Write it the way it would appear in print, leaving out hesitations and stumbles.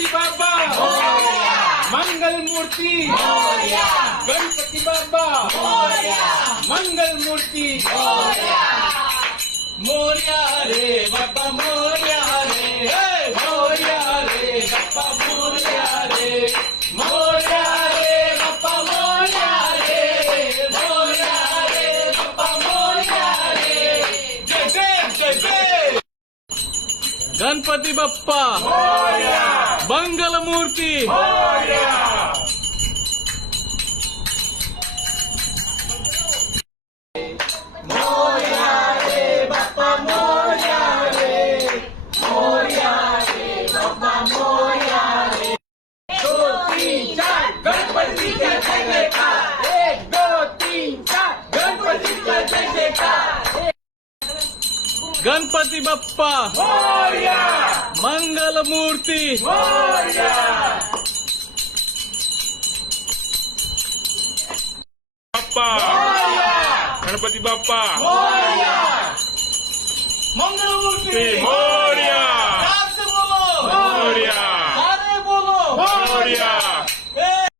गणपती बाप्पा मंगल मूर्ती गणपती बाप्पा मंगल मूर्ती मोरया रे बाप्पा मोरया रे मोरया रे बाप्पा मोरया रे मोरया रे बाप्पा मोरया रे मोरया रे बाप्पा मोरया रे जय जय जय जय गणपती बाप्पा मंगल मूर्ती गणपतीचा जय जयकार 1 2 3 4 गणपतीचा जय जयकार गणपती बाप्पा मंगल मूर्ती बाप्पा गणपती बाप्पा मंगल मूर्ती मोरया